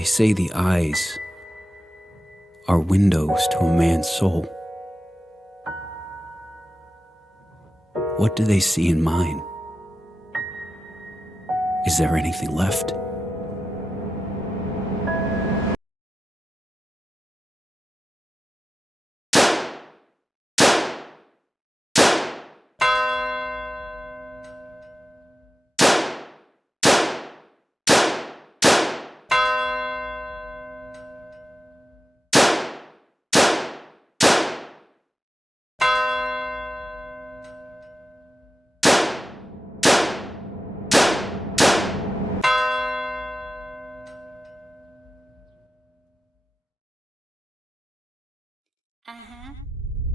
They say the eyes are windows to a man's soul. What do they see in mine? Is there anything left?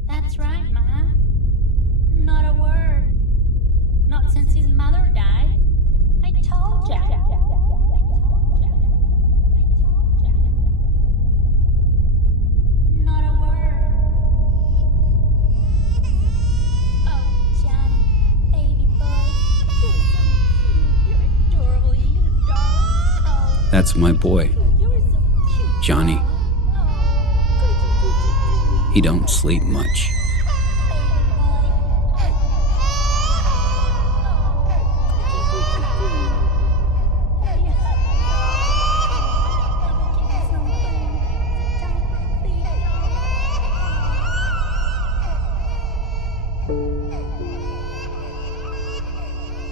That's right, Ma. Not a word. Not since his mother died. I told ya. Not a word. Oh, Johnny, baby boy. You're so cute. You're adorable, you little darling. Oh, That's my boy, you're so cute. Johnny. Oh, He don't sleep much.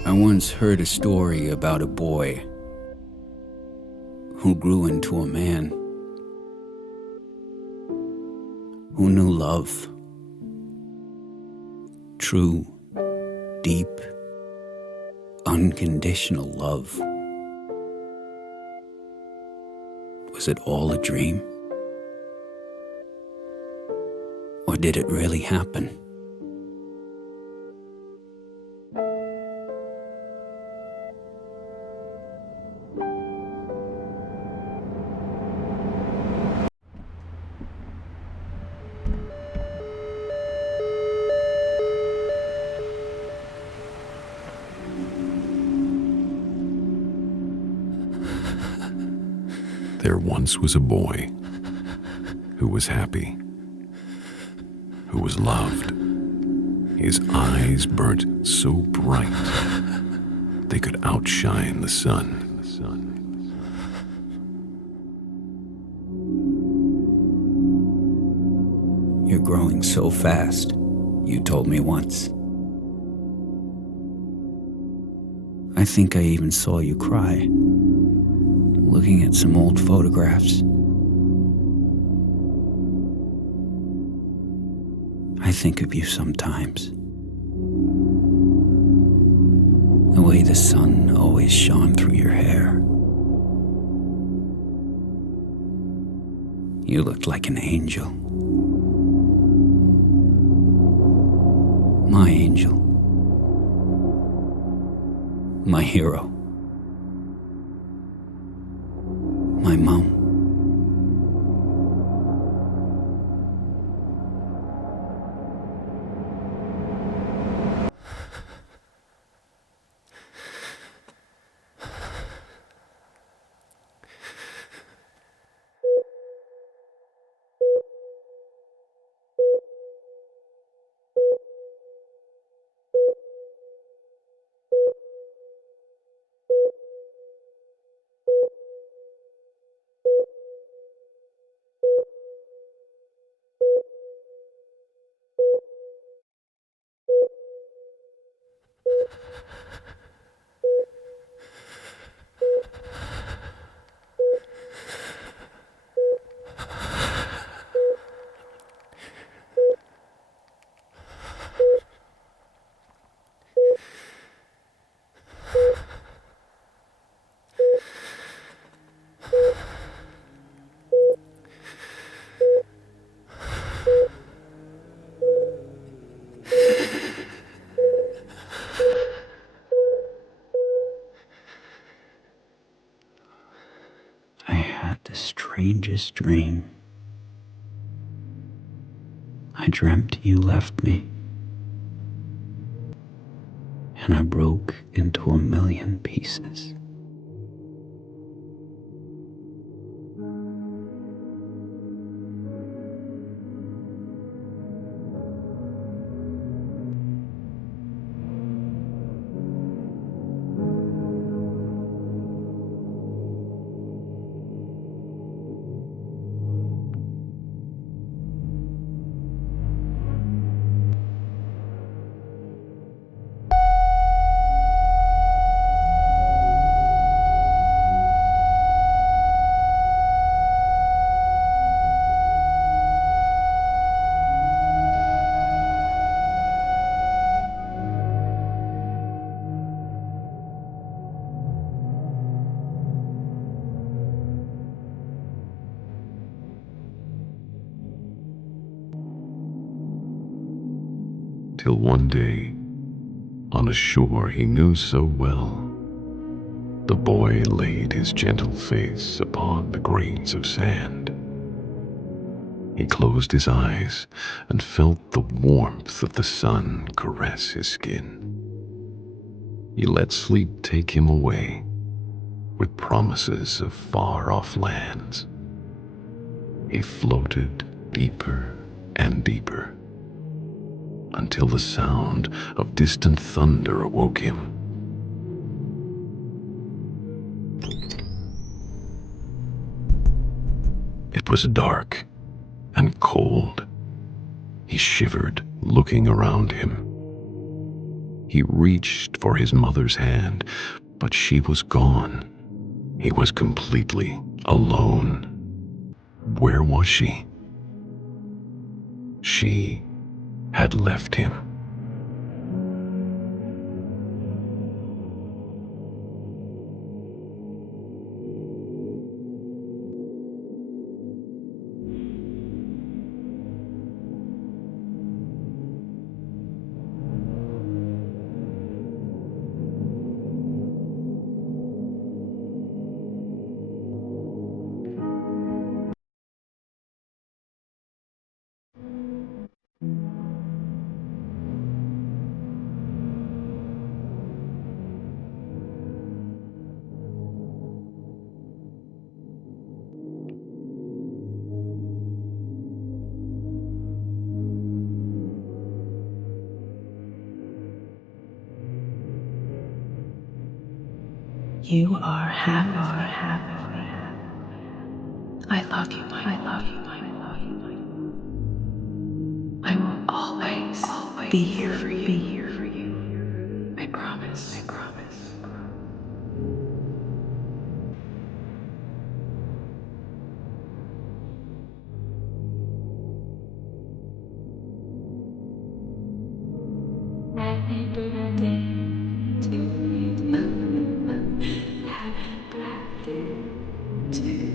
I once heard a story about a boy who grew into a man, who knew love, true, deep, unconditional love. Was it all a dream? Or did it really happen? There once was a boy who was happy, who was loved. His eyes burnt so bright they could outshine the sun. You're growing so fast, you told me once. I think I even saw you cry, looking at some old photographs. I think of you sometimes. The way the sun always shone through your hair. You looked like an angel. My angel. My hero. My mom. The strangest dream. I dreamt you left me, and I broke into a million pieces. Till one day, on a shore he knew so well, the boy laid his gentle face upon the grains of sand. He closed his eyes and felt the warmth of the sun caress his skin. He let sleep take him away with promises of far-off lands. He floated deeper and deeper until the sound of distant thunder awoke him. It was dark and cold. He shivered, looking around him. He reached for his mother's hand, but she was gone. He was completely alone. Where was she? She had left him. You are happy. I love you. I will always be here for you. I promise. Happy birthday to you. Happy birthday to you.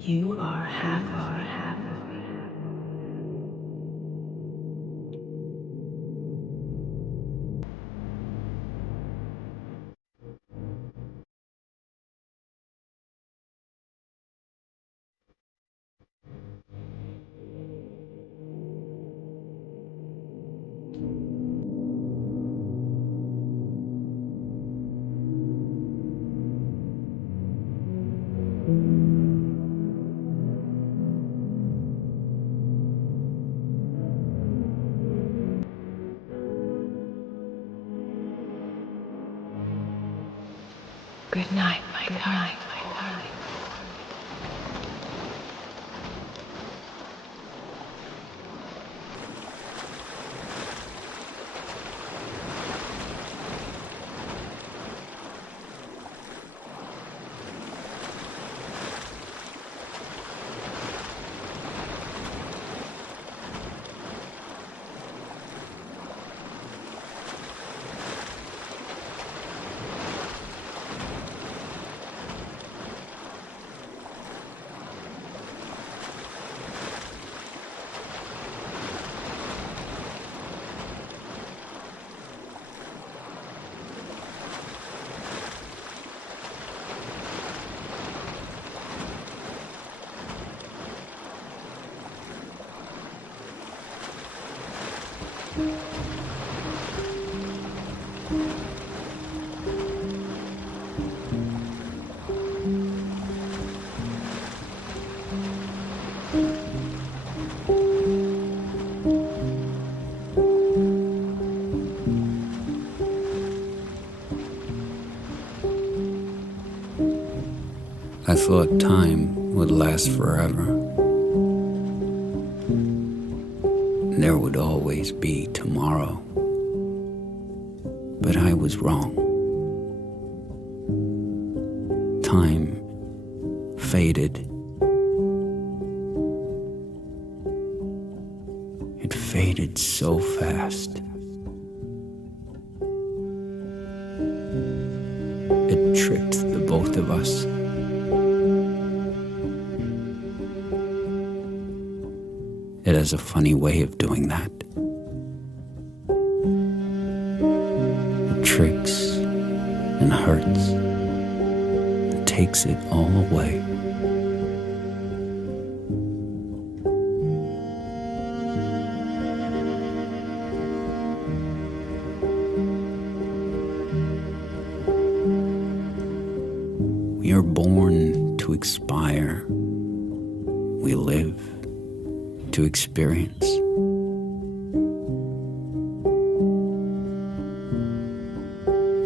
You are happy. Good night, my darling. I thought time would last forever. There would always be tomorrow. But I was wrong. Time faded. It faded so fast. It tricked the both of us. It has a funny way of doing that. It tricks and hurts and takes it all away. We are born to expire. We live to experience.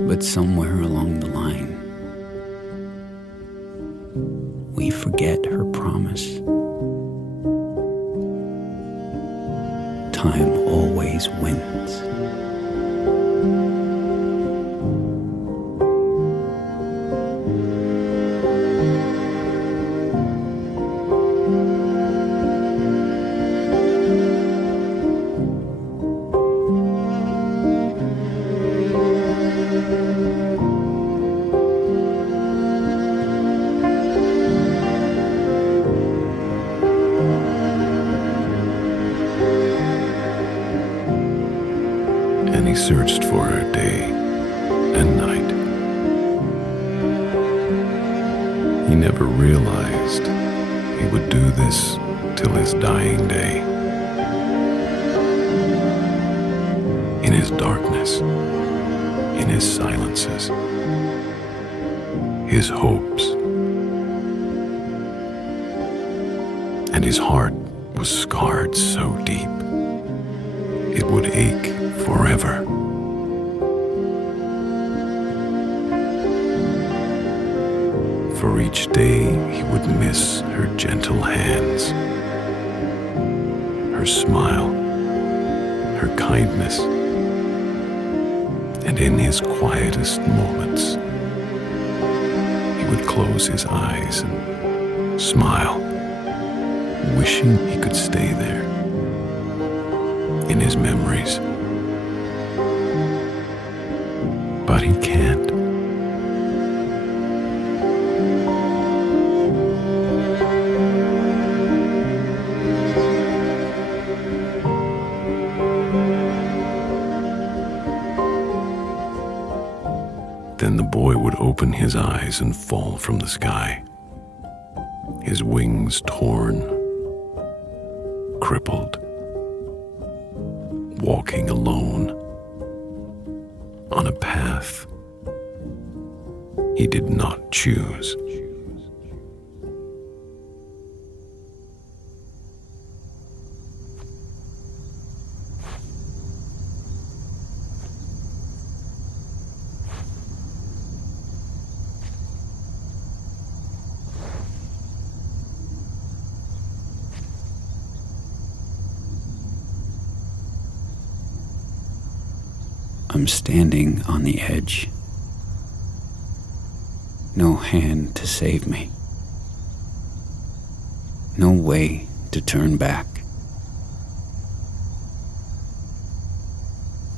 But somewhere along the line, we forget her promise. Time always wins. And he searched for her day and night. He never realized he would do this till his dying day. In his darkness, in his silences, his hopes, and his heart was scarred so deep it would ache forever. For each day he would miss her gentle hands, her smile, her kindness, and in his quietest moments he would close his eyes and smile, wishing he could stay there in his memories. But he can't. Then the boy would open his eyes and fall from the sky, his wings torn, crippled, walking alone on a path he did not choose. I'm standing on the edge. No hand to save me. No way to turn back.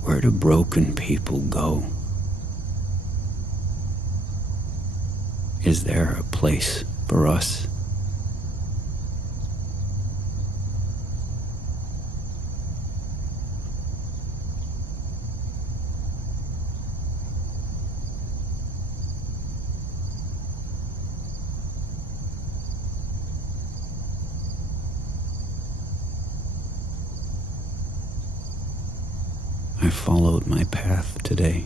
Where do broken people go? Is there a place for us? I followed my path today,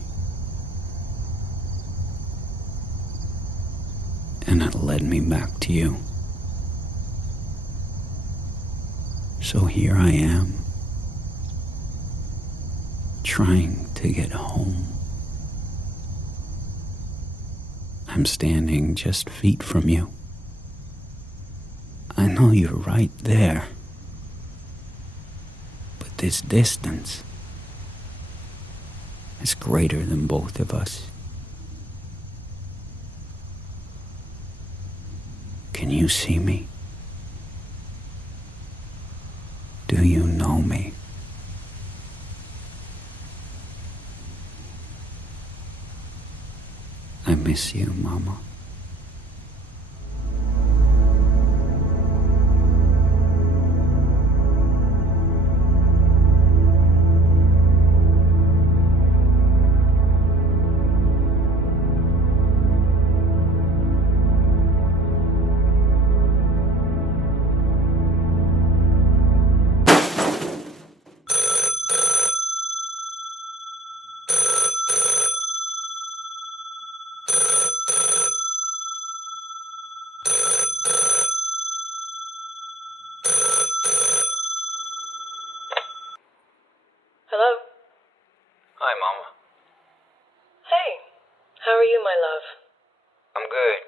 and it led me back to you. So here I am, trying to get home. I'm standing just feet from you. I know you're right there, but this distance is greater than both of us. Can you see me? Do you know me? I miss you, Mama. Hello? Hi, Mama. Hey, how are you, my love? I'm good.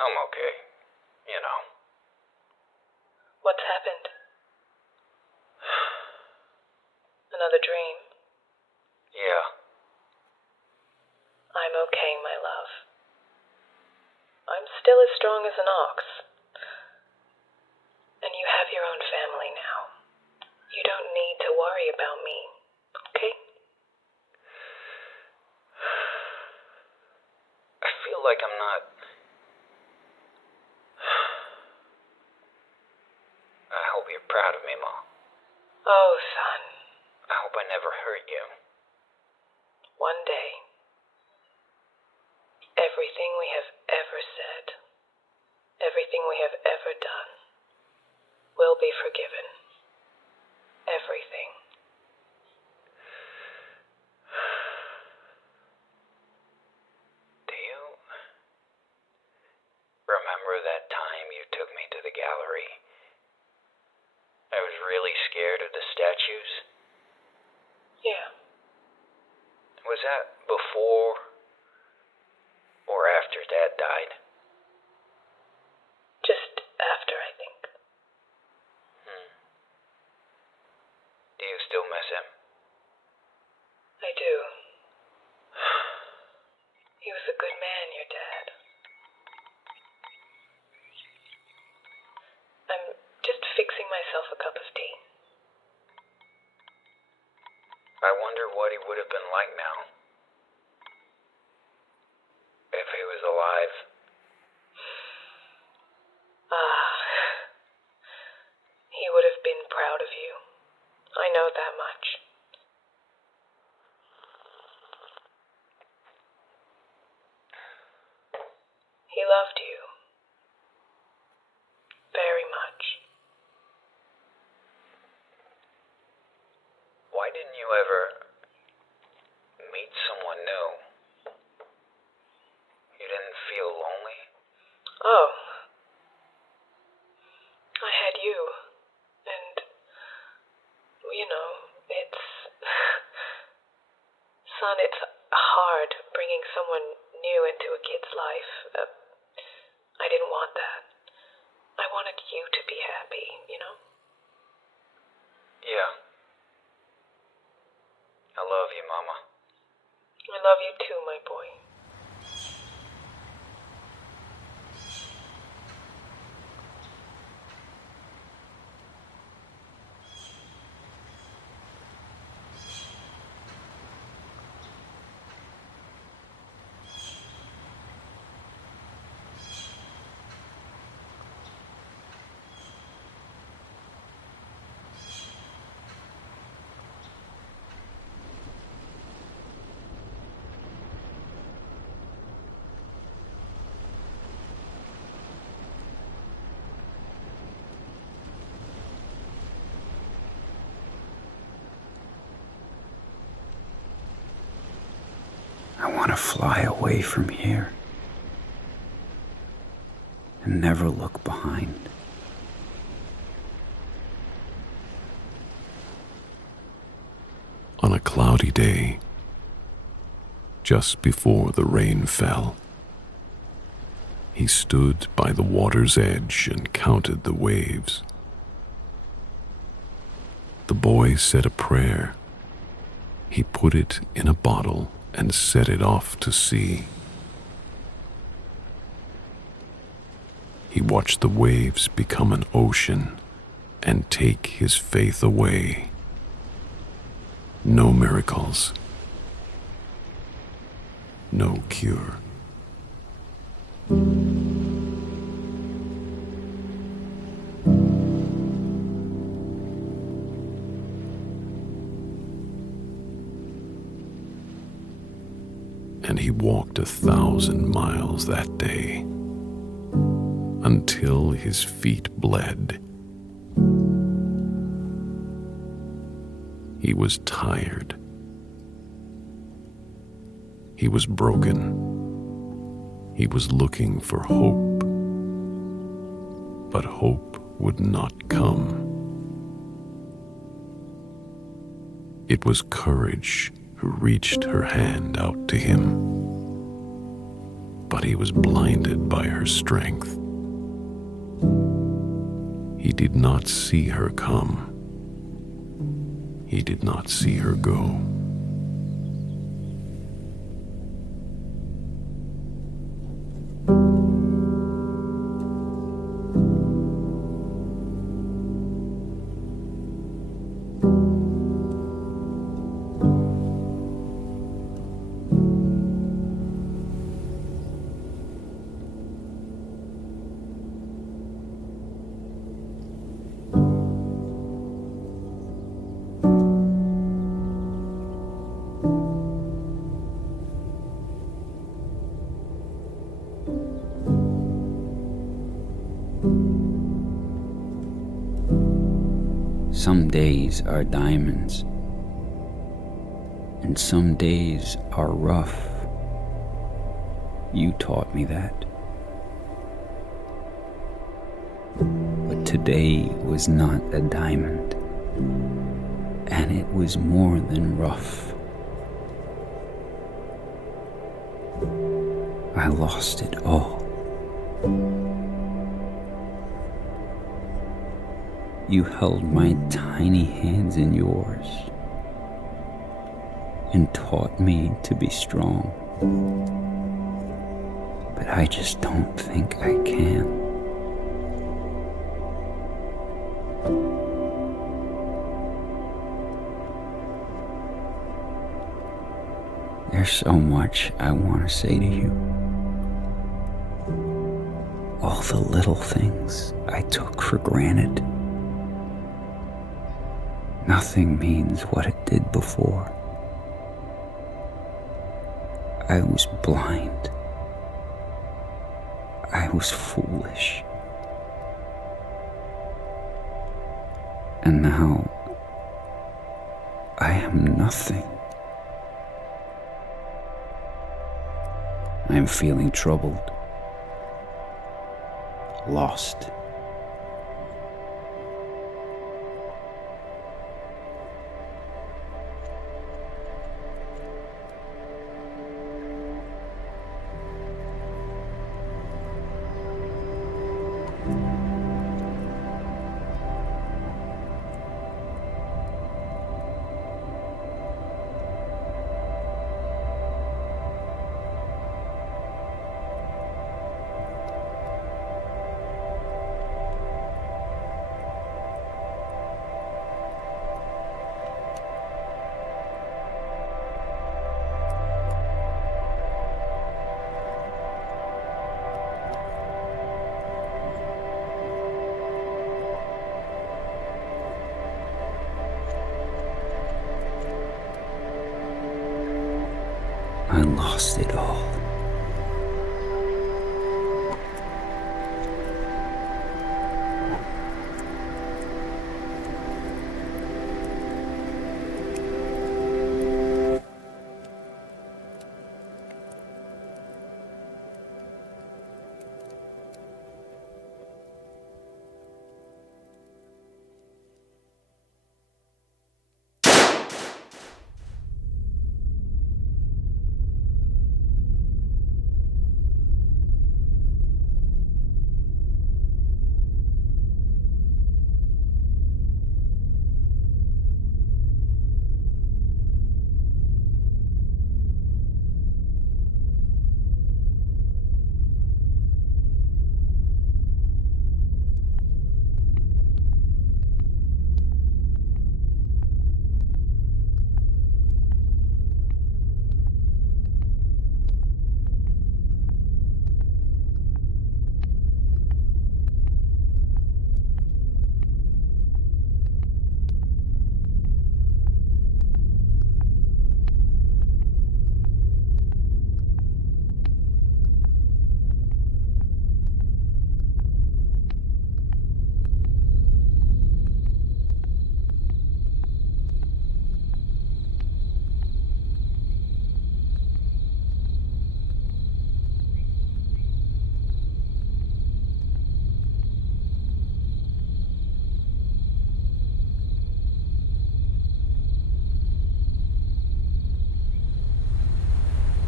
I'm okay. You know. What's happened? Another dream? Yeah. I'm okay, my love. I'm still as strong as an ox. And you have your own family now. You don't need to worry about me, okay? I feel like I'm not... I hope you're proud of me, Ma. Oh, son. I hope I never hurt you. One day, everything we have ever said, everything we have ever done, will be forgiven. Everything. Do you remember that time you took me to the gallery? I was really scared of the statues. Yeah. Was that before or after Dad died? Just after, I think. Do you still miss him? I do. He was a good man, your dad. I'm just fixing myself a cup of tea. I wonder what he would have been like now. If he was alive. He would have been proud of you. I know that much. He loved you. Very much. Why didn't you ever meet someone new? You didn't feel lonely? Oh. I had you. And, you know, it's... Son, it's hard bringing someone new into a kid's life. I didn't want that. I wanted you to be happy, you know? Yeah. I love you, Mama. I love you too, my boy. I want to fly away from here and never look behind. On a cloudy day, just before the rain fell, he stood by the water's edge and counted the waves. The boy said a prayer. He put it in a bottle and set it off to sea. He watched the waves become an ocean and take his faith away. No miracles. no cure. And he walked 1,000 miles that day until his feet bled. He was tired. He was broken. He was looking for hope, but hope would not come. It was courage who reached her hand out to him, but he was blinded by her strength. He did not see her come. He did not see her go. Some days are diamonds, and some days are rough. You taught me that. But today was not a diamond, and it was more than rough. I lost it all. You held my tiny hands in yours and taught me to be strong. But I just don't think I can. There's so much I want to say to you. All the little things I took for granted. Nothing means what it did before. I was blind. I was foolish. And now I am nothing. I am feeling troubled, lost. I lost it all.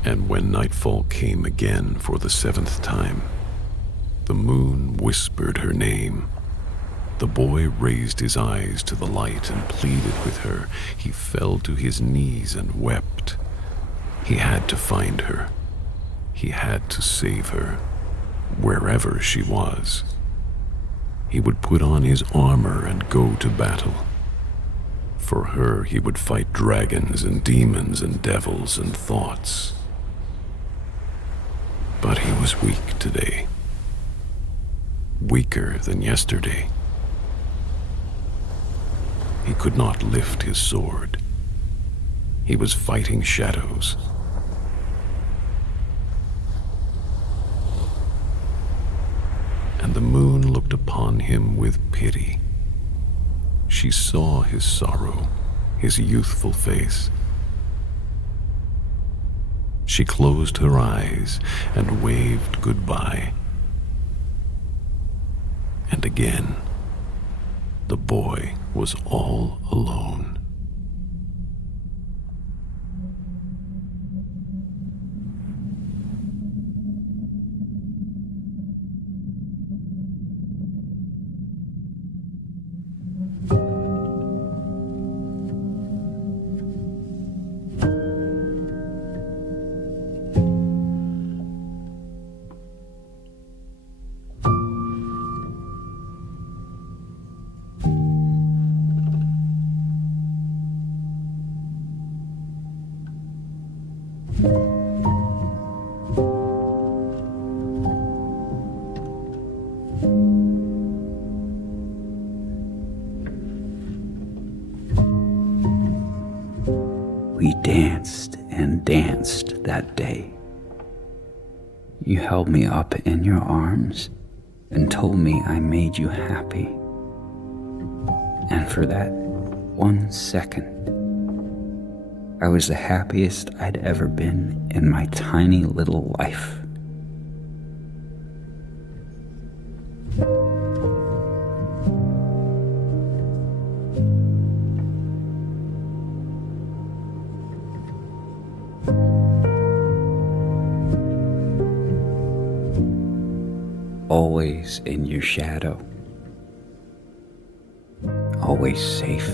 And when nightfall came again for the 7th time, the moon whispered her name. The boy raised his eyes to the light and pleaded with her. He fell to his knees and wept. He had to find her. He had to save her, wherever she was. He would put on his armor and go to battle. For her, he would fight dragons and demons and devils and thoughts. But he was weak today. Weaker than yesterday. He could not lift his sword. He was fighting shadows. And the moon looked upon him with pity. She saw his sorrow, his youthful face. She closed her eyes and waved goodbye. And again, the boy was all alone. We danced and danced that day. You held me up in your arms and told me I made you happy. And for that 1 second, I was the happiest I'd ever been in my tiny little life. Always in your shadow, always safe,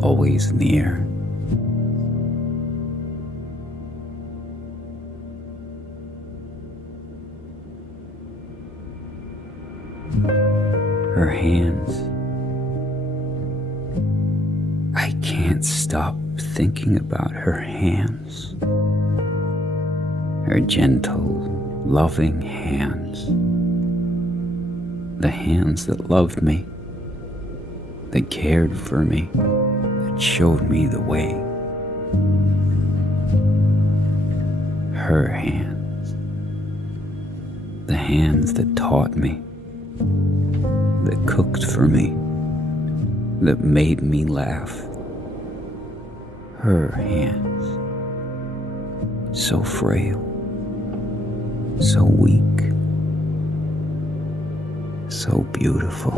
always near. Her hands, I can't stop thinking about her hands, her gentle, loving hands, the hands that loved me, that cared for me, that showed me the way. Her hands, the hands that taught me, that cooked for me, that made me laugh. Her hands, so frail, so weak, so beautiful.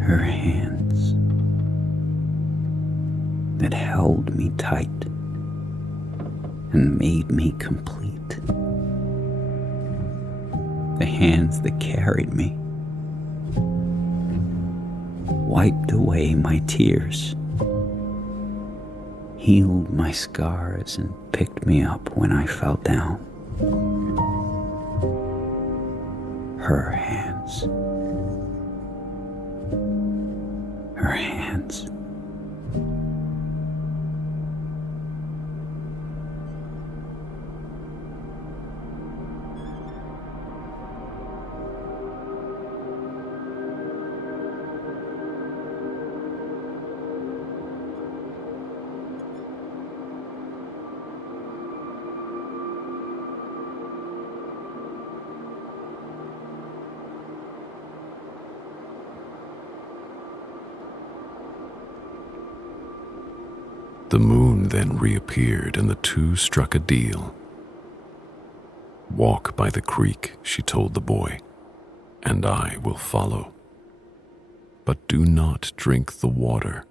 Her hands that held me tight and made me complete. The hands that carried me, wiped away my tears, healed my scars and picked me up when I fell down. Her hands. Her hands. The moon then reappeared and the two struck a deal. "Walk by the creek," she told the boy, "and I will follow. But do not drink the water.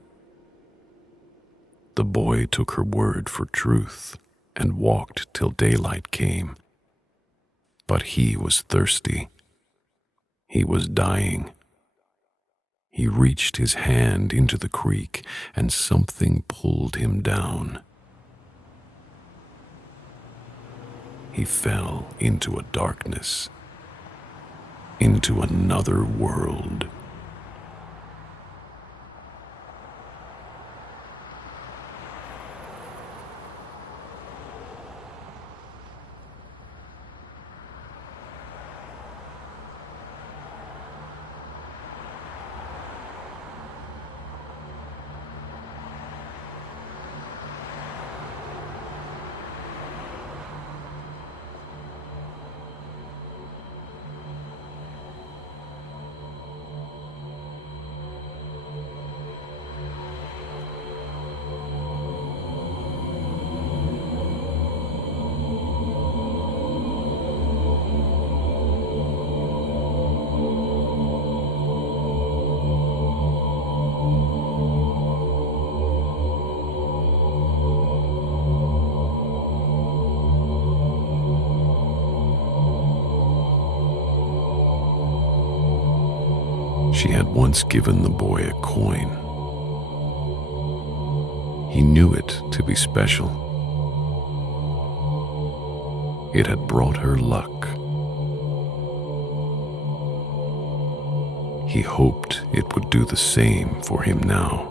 The boy took her word for truth and walked till daylight came. But he was thirsty. He was dying. He reached his hand into the creek, and something pulled him down. He fell into a darkness, into another world. She had once given the boy a coin. He knew it to be special. It had brought her luck. He hoped it would do the same for him now.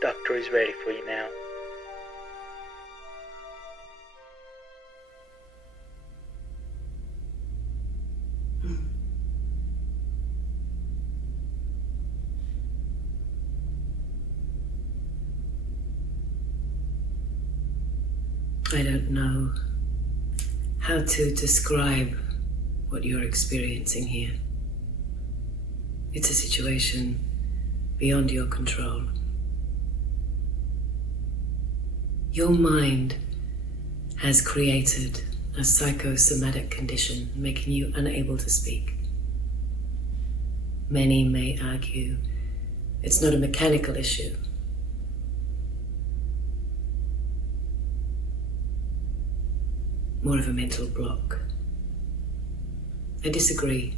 Doctor is ready for you now. I don't know how to describe what you're experiencing here. It's a situation beyond your control. Your mind has created a psychosomatic condition making you unable to speak. Many may argue it's not a mechanical issue. More of a mental block. I disagree.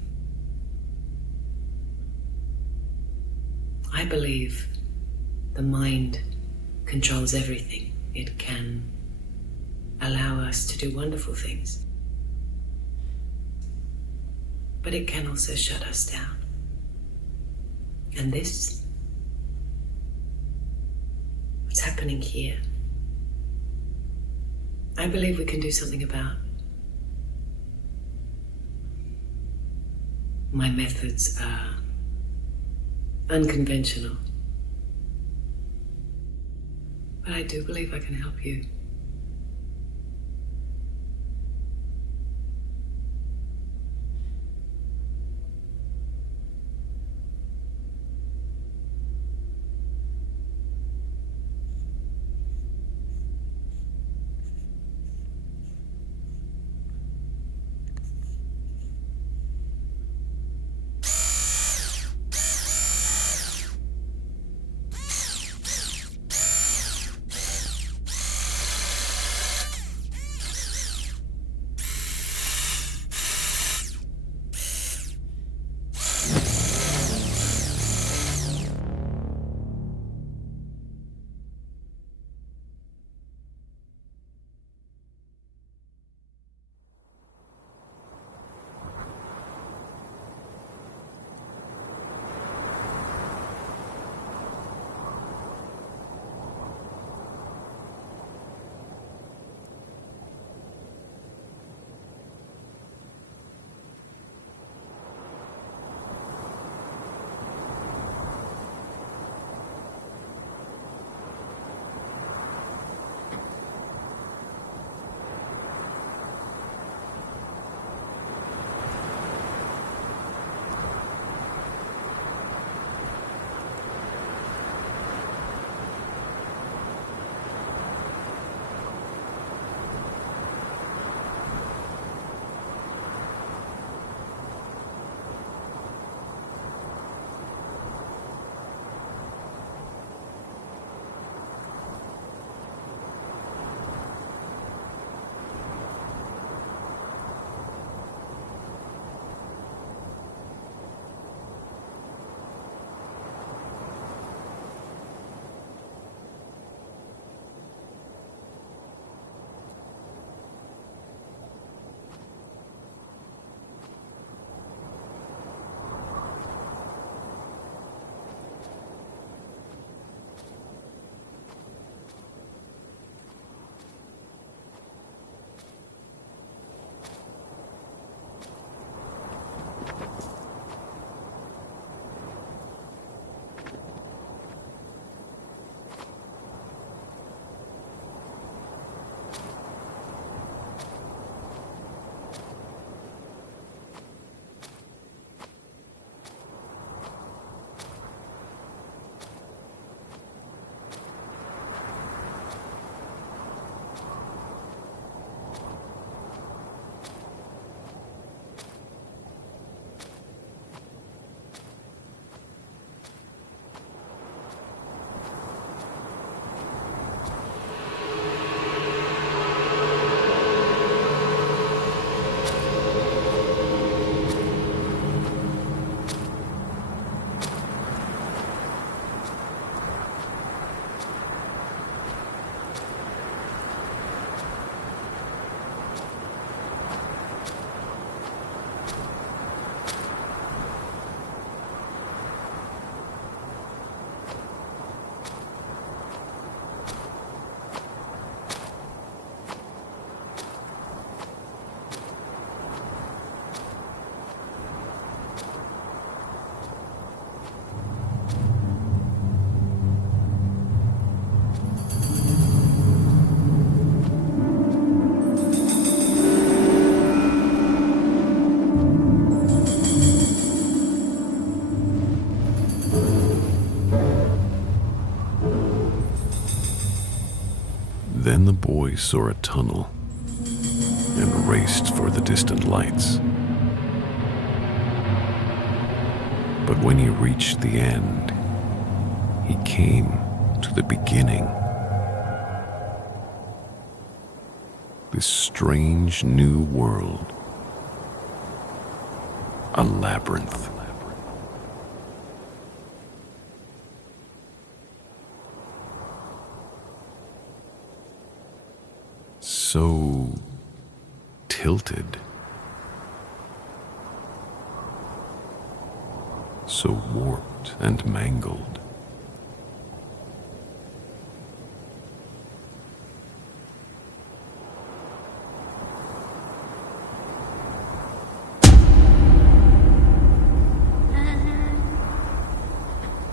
I believe the mind controls everything. It can allow us to do wonderful things. But it can also shut us down. And this, what's happening here, I believe we can do something about. My methods are unconventional, but I do believe I can help you. Then the boy saw a tunnel and raced for the distant lights. But when he reached the end, he came to the beginning. This strange new world, a labyrinth. So tilted, so warped and mangled.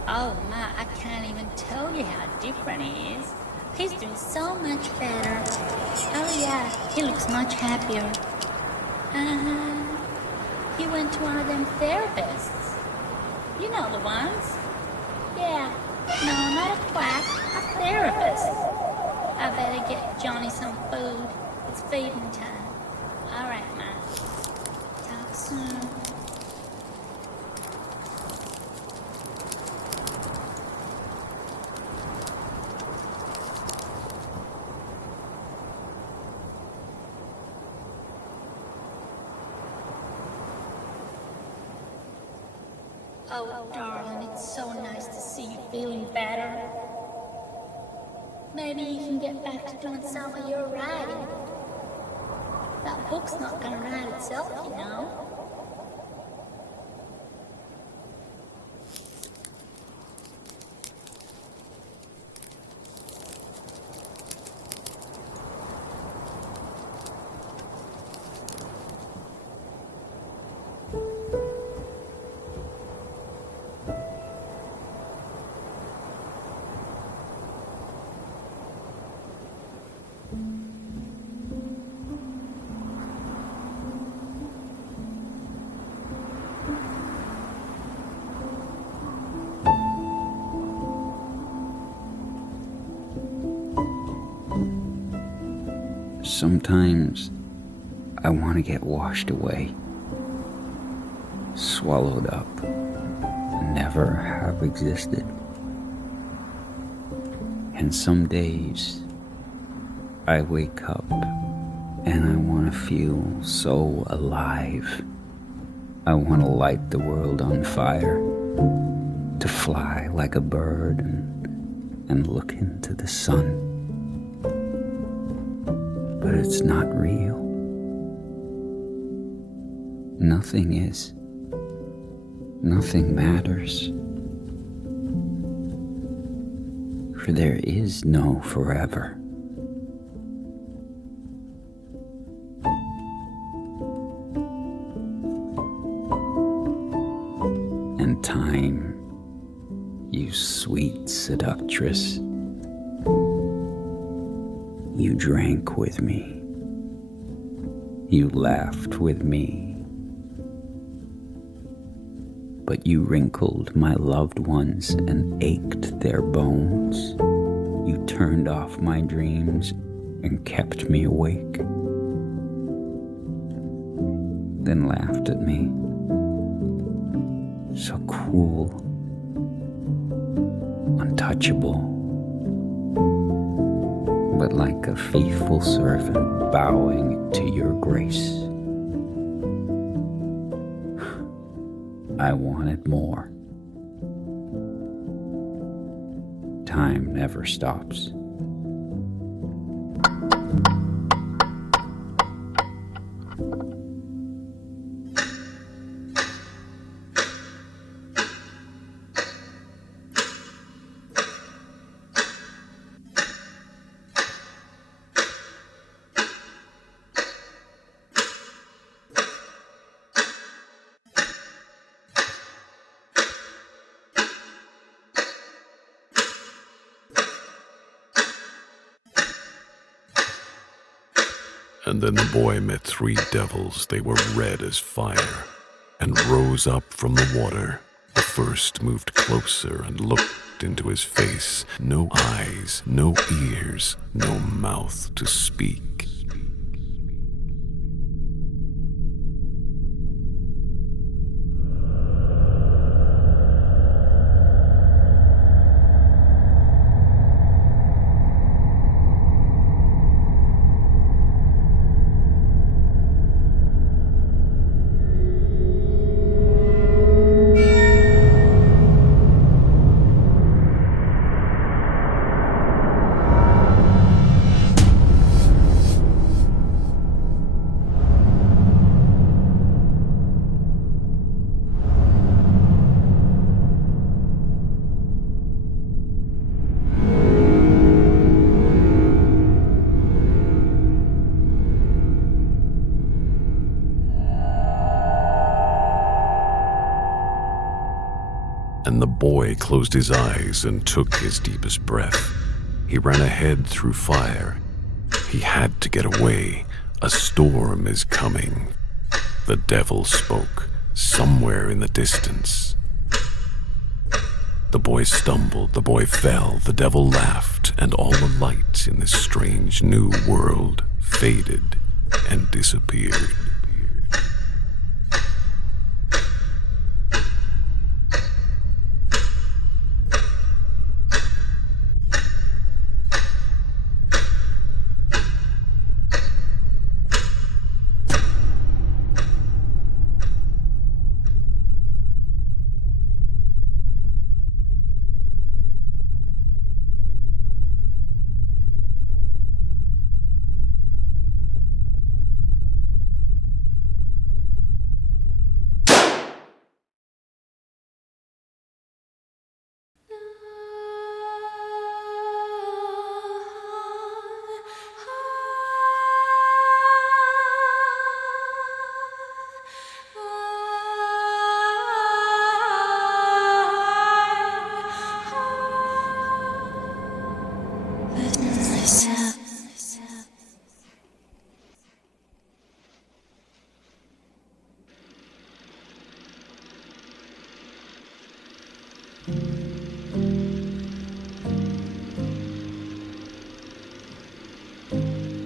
Oh my, I can't even tell you how different he is. He's doing so much better. Oh yeah, he looks much happier. He went to one of them therapists. You know the ones? Yeah, no, not a quack, a therapist. I better get Johnny some food. It's feeding time. Alright, ma. Talk soon. Oh, darling, it's so nice to see you feeling better. Maybe you can get back to doing some of your writing. That book's not gonna write itself, you know. Sometimes I want to get washed away, swallowed up, never have existed. And some days I wake up and I want to feel so alive. I want to light the world on fire, to fly like a bird and look into the sun. But it's not real. Nothing is. Nothing matters. For there is no forever. And time, you sweet seductress, you drank with me. You laughed with me. But you wrinkled my loved ones and ached their bones. You turned off my dreams and kept me awake. Then laughed at me. So cruel, untouchable. But like a faithful servant bowing to your grace. I wanted more. Time never stops. And then the boy met 3 devils. They were red as fire and rose up from the water. The first moved closer and looked looked into his face. No eyes, no ears, no mouth to speak. And the boy closed his eyes and took his deepest breath. He ran ahead through fire. He had to get away. A storm is coming. The devil spoke somewhere in the distance. The boy stumbled, the boy fell, the devil laughed, and all the light in this strange new world faded and disappeared.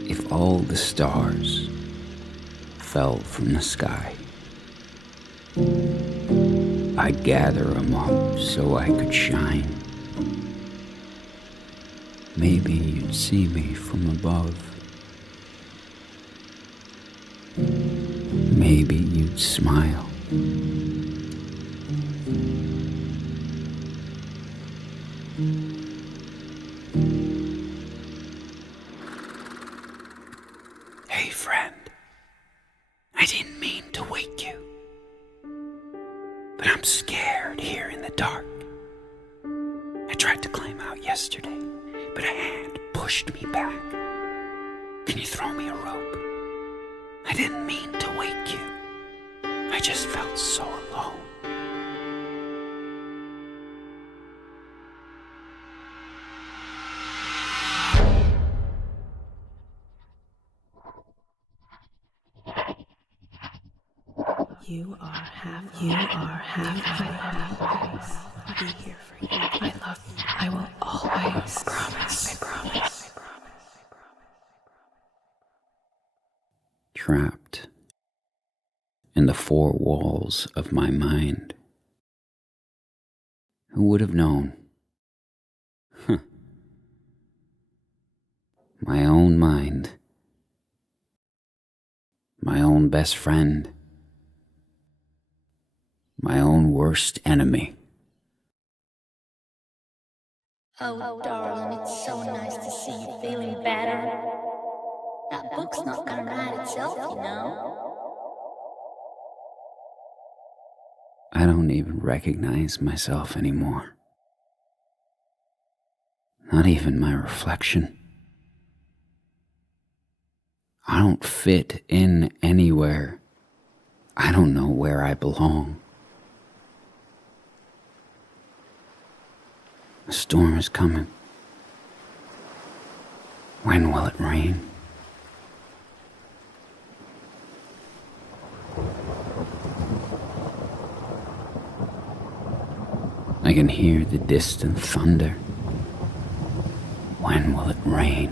If all the stars fell from the sky, I'd gather 'em up so I could shine. Maybe you'd see me from above. Maybe you'd smile. Hey friend, I didn't mean to wake you, but I'm scared here in the dark. I tried to climb out yesterday, but a hand pushed me back. Can you throw me a rope? I didn't mean to wake you. I just felt so alone. You are half. I'll be here for you. I love you. I will always promise. I promise. Trapped in the four walls of my mind. Who would have known? My own mind. My own best friend. My own worst enemy. Oh, darling, it's so nice to see you feeling better. That book's not gonna write itself, you know. I don't even recognize myself anymore. Not even my reflection. I don't fit in anywhere. I don't know where I belong. A storm is coming. When will it rain? I I can hear the distant thunder. When will it rain?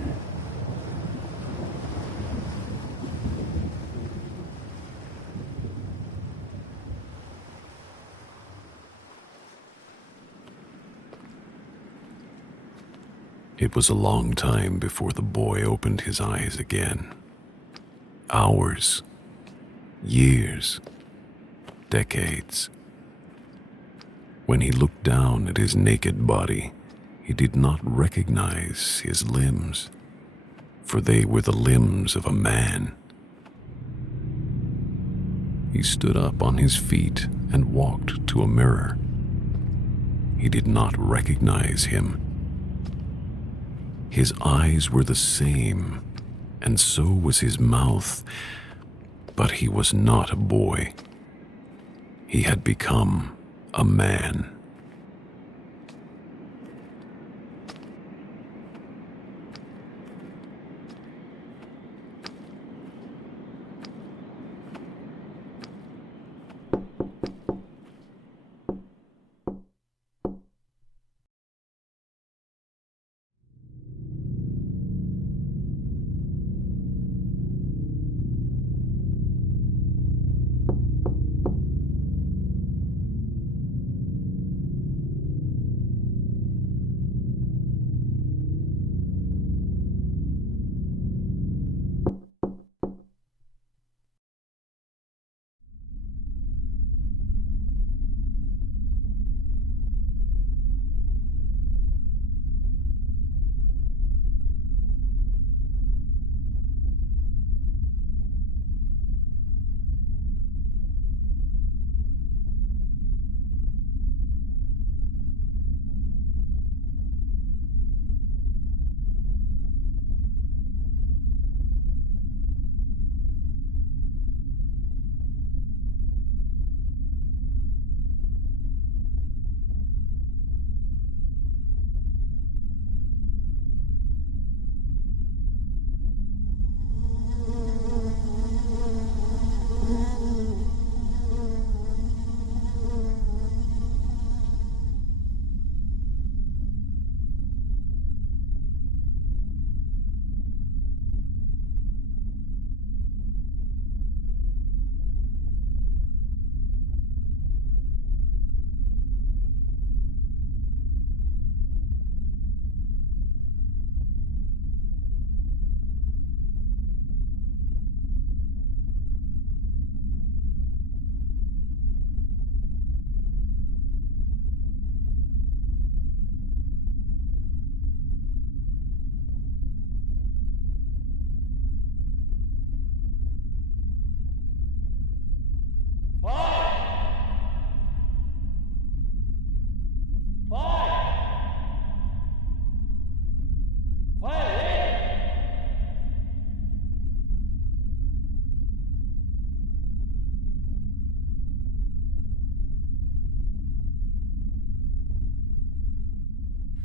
It was a long time before the boy opened his eyes again. Hours, years, decades. When he looked down at his naked body, he did not recognize his limbs, for they were the limbs of a man. He stood up on his feet and walked to a mirror. He did not recognize him. His eyes were the same, and so was his mouth, but he was not a boy. He had become a man.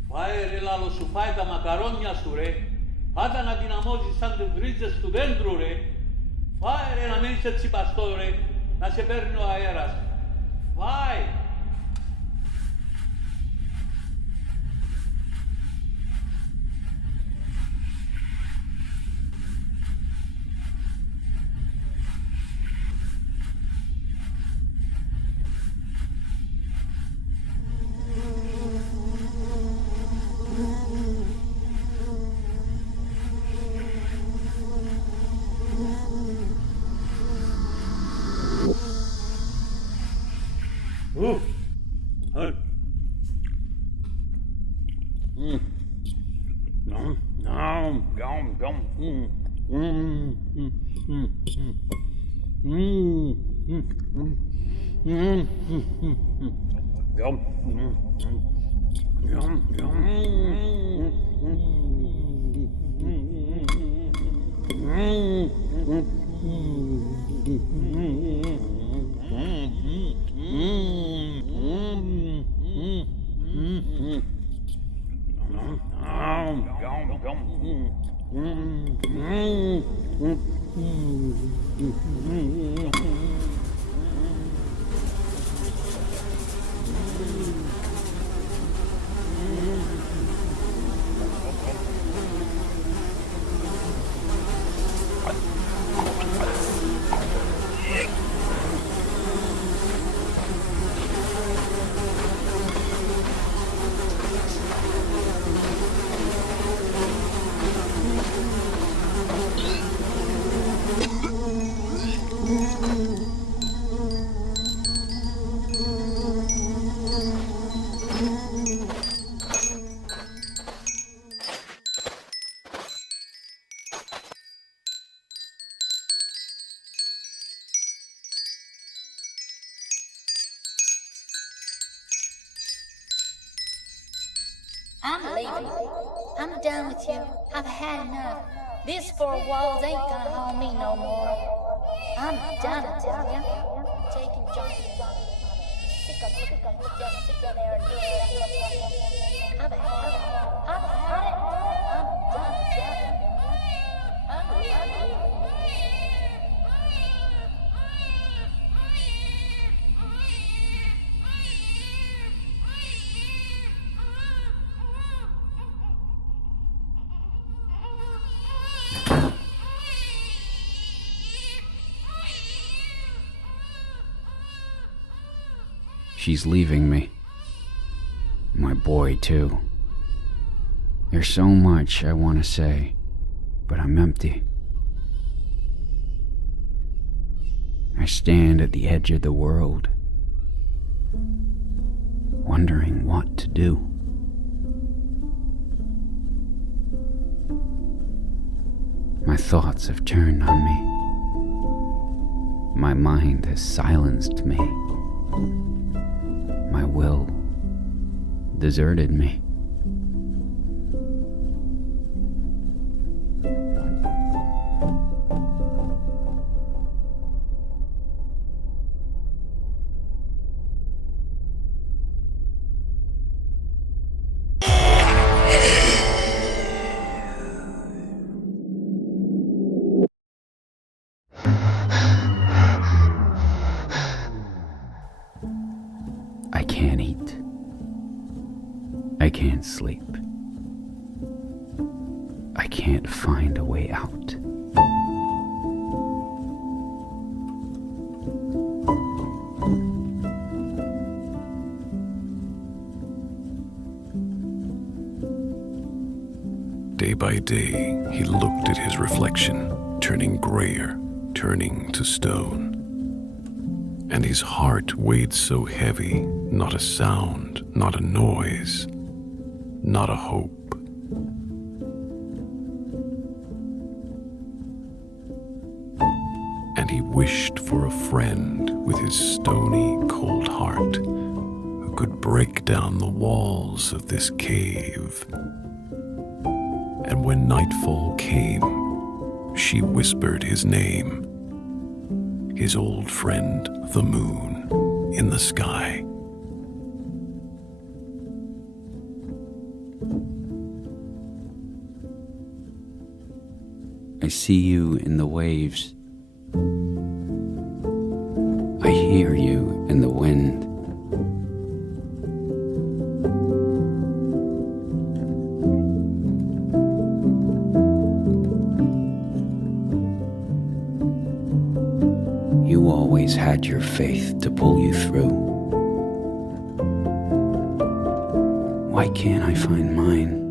Φάε ρε λάλο σου, φάε τα μακαρόνια σου ρε. Πάτα να δυναμώσεις σαν τις βρίζες του δέντρου ρε. Φάε ρε να μην είσαι τσιπαστό ρε, να σε παίρνει ο αέρας. Φάε. I'm leaving. I'm done with you. I've had enough. These four walls ain't gonna hold me no more. I'm done, I tell ya. Taking Johnny. Sick of just sitting there and doing it. I've had it. I'm done, I tell ya. I'm leaving. She's leaving me. My boy, too. There's so much I want to say, but I'm empty. I stand at the edge of the world, wondering what to do. My thoughts have turned on me. My mind has silenced me. My will deserted me. I can't eat. I can't sleep. I can't find a way out. Day by day, he looked at his reflection, turning grayer, turning to stone. And his heart weighed so heavy, not a sound, not a noise, not a hope. And he wished for a friend with his stony, cold heart who could break down the walls of this cave. And when nightfall came, she whispered his name, his old friend, the moon, in the sky. I see you in the waves. I hear you in the wind. You always had your faith to pull you through. Why can't I find mine?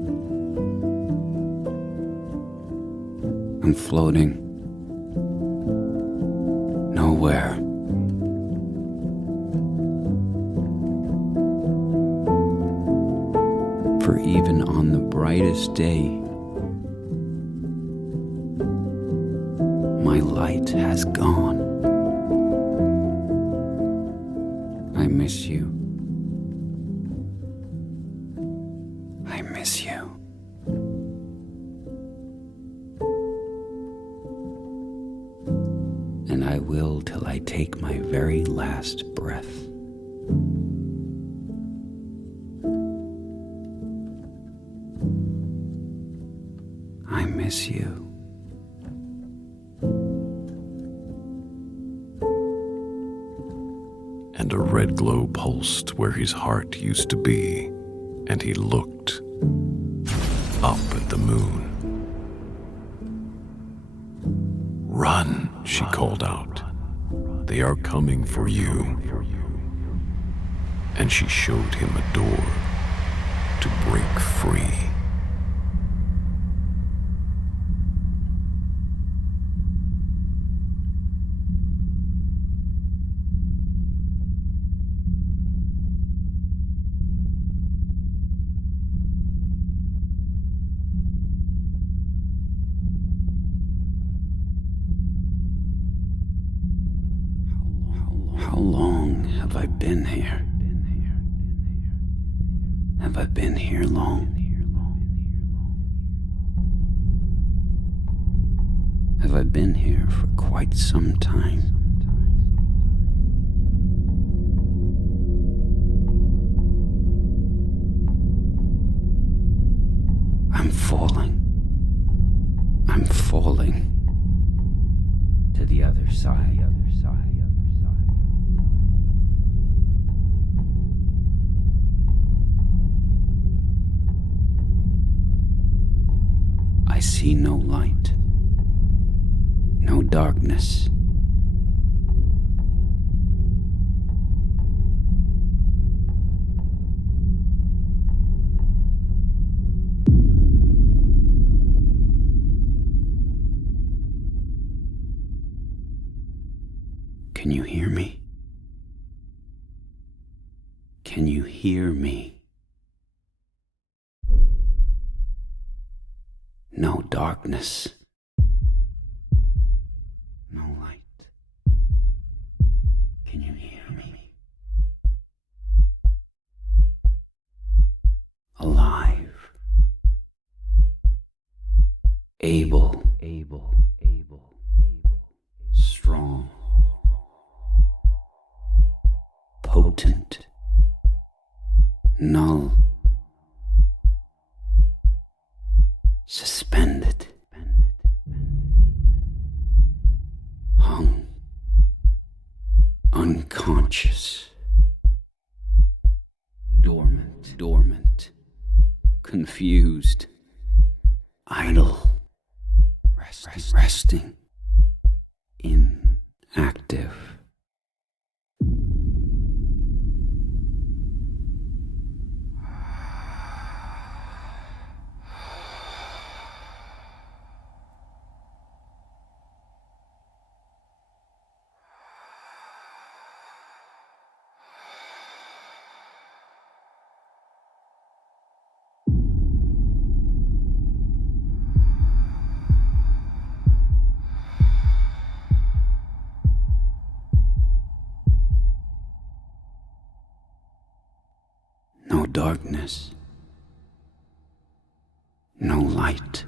I'm floating nowhere. For even on the brightest day, my light has gone. I miss you. I miss you. And I will till I take my very last breath. I miss you. And a red glow pulsed where his heart used to be, and he looked up at the moon. Run, she called out. They are coming for you. And she showed him a door to break free. Have I been here? Have I been here long? Have I been here for quite some time? I'm falling. I'm falling to the other side. I see no light, no darkness. Can you hear me? Can you hear me? No darkness. No light. Can you hear me? Alive. Able. Strong. Potent. Null. Suspended. Hung. Unconscious. Dormant. Confused. Idle. Resting. Inactive. No darkness. No light.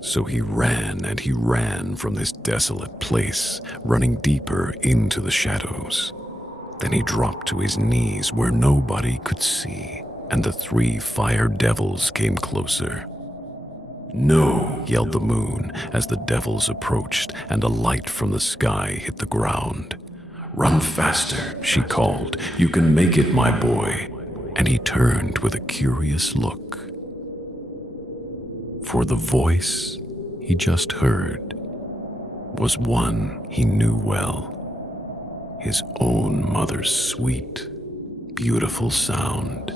So he ran and he ran from this desolate place, running deeper into the shadows. Then he dropped to his knees where nobody could see, and the 3 fire devils came closer. "No," yelled the moon as the devils approached and a light from the sky hit the ground. "Run faster," she called. "You can make it, my boy." And he turned with a curious look. For the voice he just heard was one he knew well. His own mother's sweet, beautiful sound.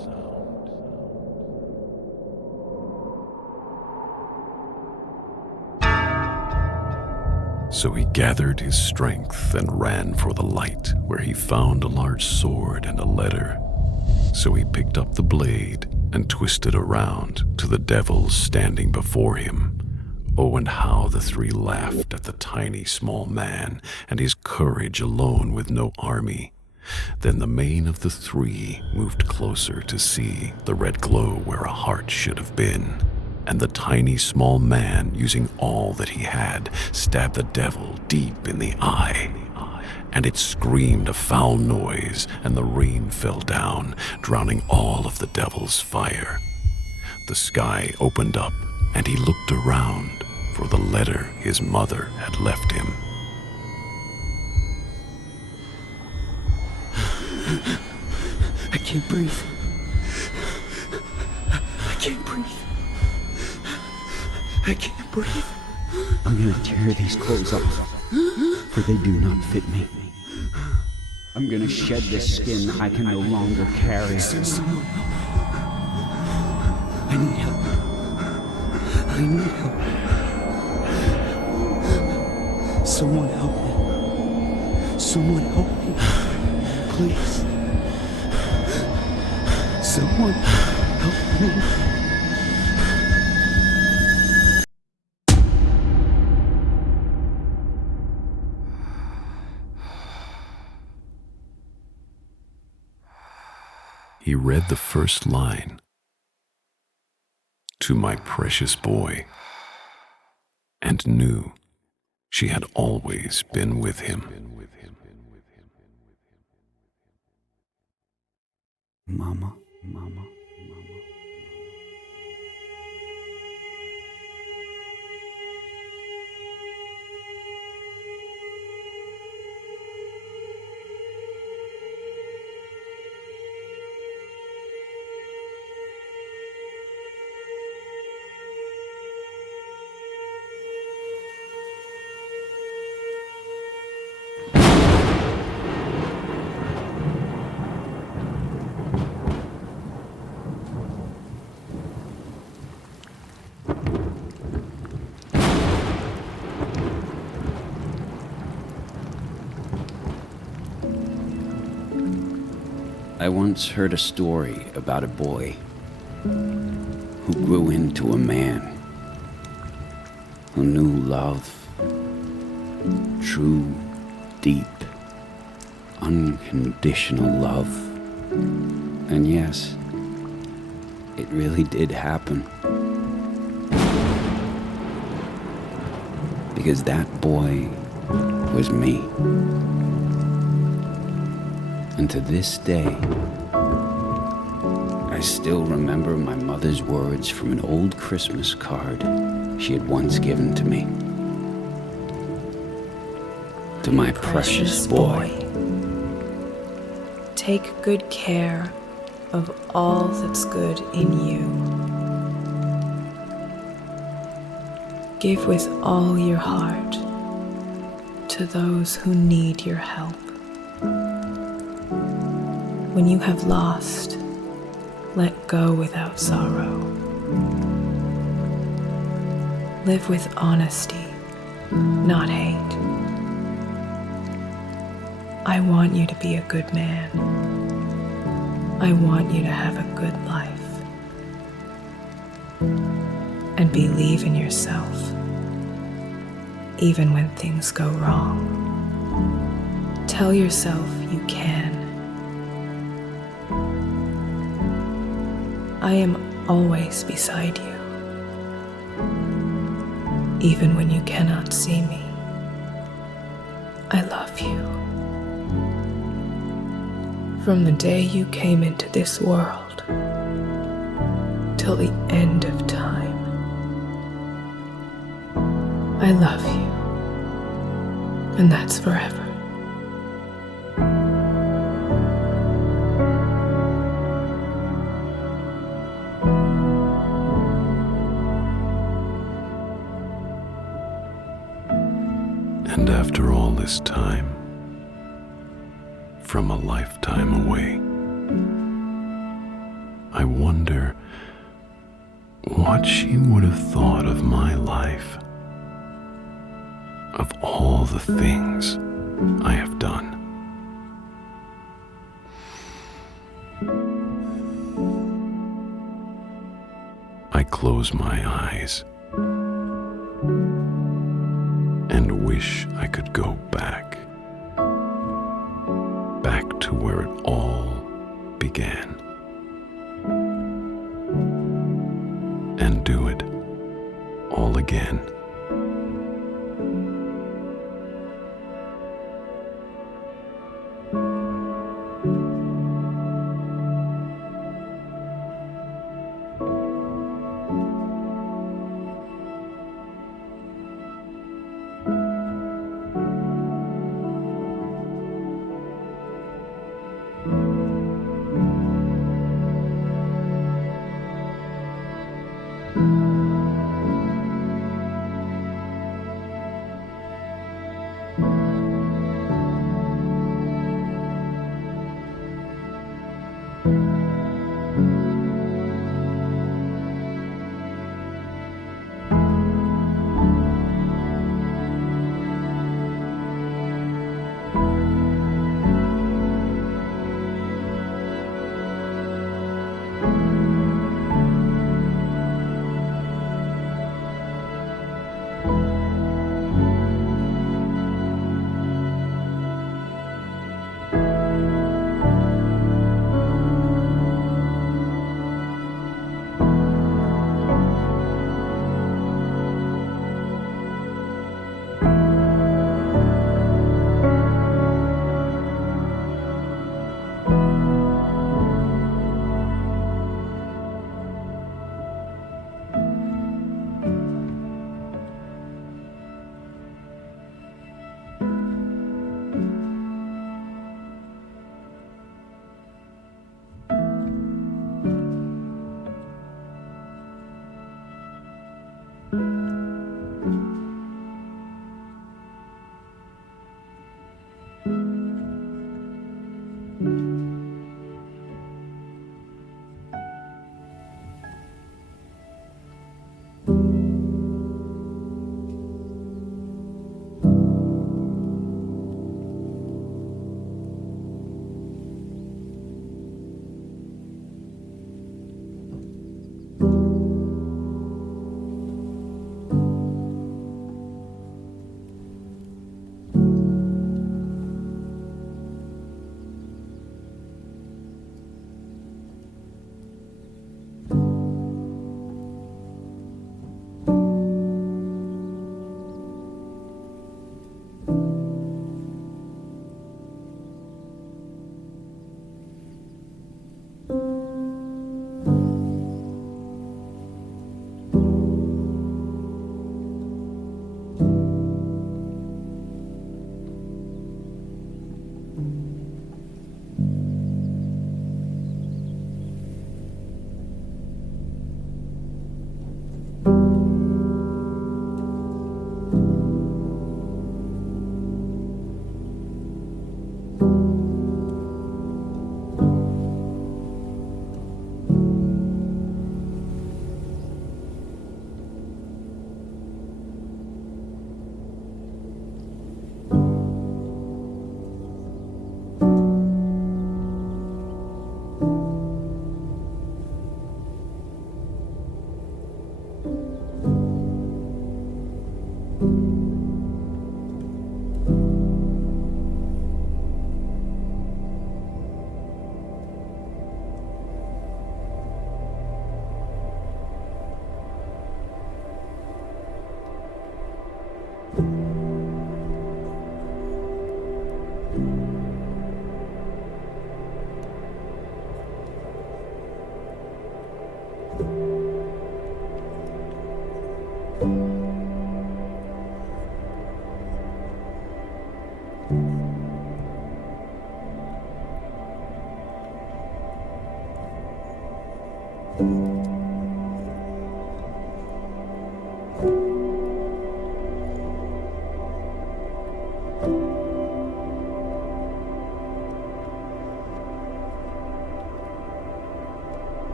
So he gathered his strength and ran for the light, where he found a large sword and a letter. So he picked up the blade and twisted around to the devils standing before him. Oh, and how the 3 laughed at the tiny small man and his courage alone with no army. Then the main of the 3 moved closer to see the red glow where a heart should have been. And the tiny small man, using all that he had, stabbed the devil deep in the eye. And it screamed a foul noise, and the rain fell down, drowning all of the devil's fire. The sky opened up, and he looked around for the letter his mother had left him. I can't breathe. I can't breathe. I can't breathe. I'm gonna tear these clothes off, for they do not fit me. I'm gonna shed this skin I can no longer carry. Someone help. I need help. I need help. Someone help me. Someone help me. Please. Someone help me. He read the first line. "To my precious boy," and knew she had always been with him. Mama, mama. I once heard a story about a boy who grew into a man, who knew love, true, deep, unconditional love. And yes, it really did happen. Because that boy was me. And to this day, I still remember my mother's words from an old Christmas card she had once given to me. To my precious boy. Take good care of all that's good in you. Give with all your heart to those who need your help. When you have lost, let go without sorrow. Live with honesty, not hate. I want you to be a good man. I want you to have a good life. And believe in yourself, even when things go wrong. Tell yourself you can. I am always beside you. even when you cannot see me. I love you. From the day you came into this world till the end of time, I love you, and that's forever. And after all this time, from a lifetime away, I wonder what she would have thought of my life, of all the things I have done. I close my eyes and wish I could go back to where it all began, and do it all again.